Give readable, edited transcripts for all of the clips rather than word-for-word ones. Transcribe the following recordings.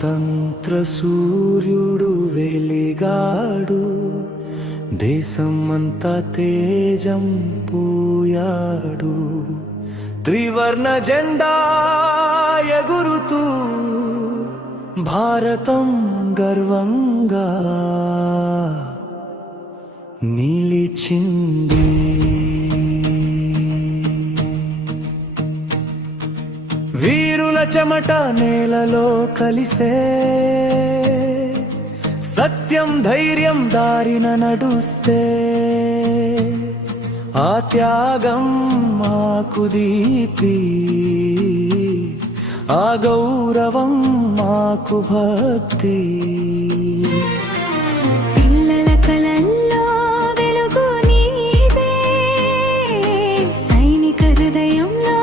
స్వాతంత్ర సూర్యుడు వెలిగాడు, దేశమంతా తేజం పూయాడు. త్రివర్ణ జెండా ఎగురుతూ భారతం గర్వంగా నిలిచింది. వీరుల చెమట నేలలో కలిసే, సత్యం ధైర్యం దారిన నడుస్తే, ఆ త్యాగం మాకు దీపి, ఆ గౌరవం మాకు భక్తి. పిల్లల కలల్లో వెలుగు నీదే, సైనిక హృదయంలో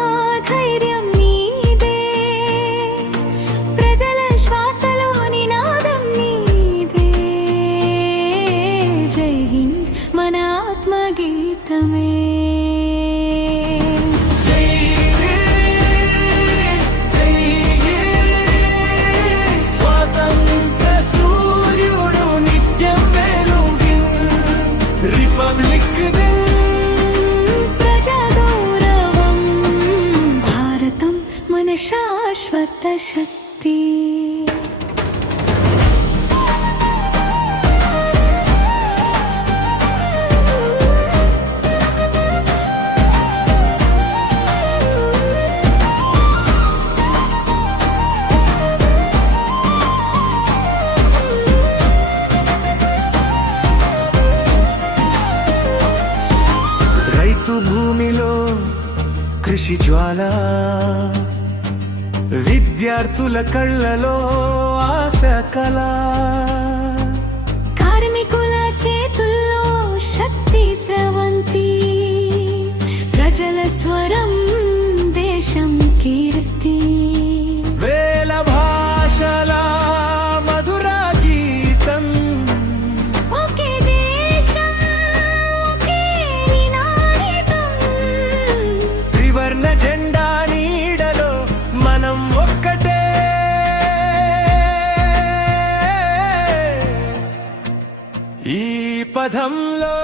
ధైర్యం నీదే, ప్రజల శ్వాసలో నినాదం నీదే. జై హింద్ మన ఆత్మగీతమే. ప్రజాగౌరవం భారతం మన శాశ్వత శక్తి. భూమిలో కృషి జ్వాల, విద్యార్థుల కళ్ళలో ఆశ కళ, కార్మికుల చేతుల్లో శక్తి స్రవంతి, ప్రజల స్వరం దేశం కీర్తి. వేల భాషల మధుర గీతం, ఒకే దేశం ఒకే నినాదం. త్రివర్ణ జెండా నీడలో మనం ఒక్కటే. ఈ పథంలో